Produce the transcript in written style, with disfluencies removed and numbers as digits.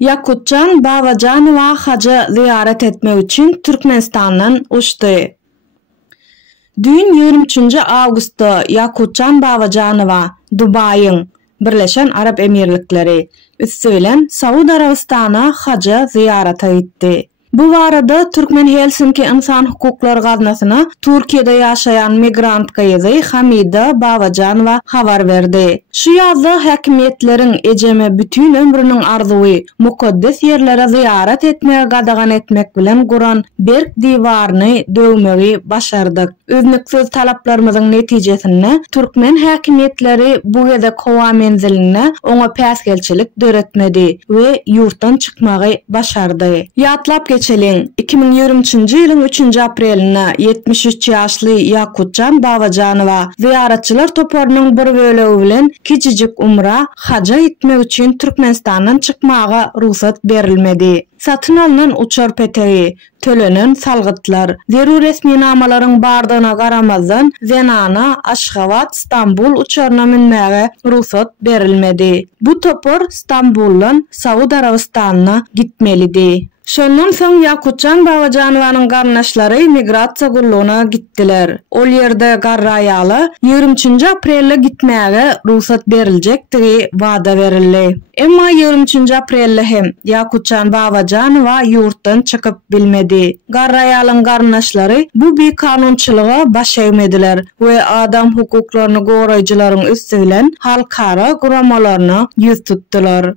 Yakutcan Babajanowa hacı ziyaret etmek için Türkmenistan'dan uçtu. Dün 23 Ağustos'ta Yakutcan Babajanowa Dubay'ın Birleşen Arap Emirlikleri üstülen Saudi Arabistan'a hacı ziyarete gitti. Bu arada Türkmen Helsinki İnsan Hukukları Gaznasyna Türkiýede ýaşaýan migrant gyzy Hamida Babajanowa habar berdi. Şu ýazda häkimetleriň ejeme bütün ömrüniň arzuwy mukaddes ýerlere ziyaret etmege gadagan etmek bilen guran Berk diwaryny döwmegi başardyk. Öznüksiz talaplarymyzyň netijesinde Türkmen häkimetleri bu gede kowa menziline oňa päsgelçilik döretmedi we ýurtdan çykmagy başardy. Ýatlap geçelim. 2023 ýylyň 3 aprelinde 73 ýaşly Yakutcan Babajanowa ziyaretçiler toparynyň bir bölegi bilen kiçijik umra haja gitmek üçin Türkmenistandan çykmaga ruhsat berilmedi. Satyn alynan uçar petegi, tölenen salgytlar, zerur resminamalaryň bardygyna garamazdan Zenana, Aşgabat, Istanbul uçaryna minmäge ruhsat berilmedi. Bu topar Istanbuldan Saudi Arabistanyna gitmelidi. Şondan soň Yakutcan Babajanowyň garnaşlary migrasiýa gurulugyna gitdiler. Ol ýerde garraýaly 23 aprelde gitmäge ruhsat beriljekdigi wada berildi. Emma 23 aprelde hem Yakutcan Babajanowa ýurtdan çykyp bilmedi. Garraýalyň garnaşlary bu bir kanunçylyga baş eýmediler we adam hukuklaryny goraýjylaryň üstü bilen halkara guramalaryna ýüz tutdular.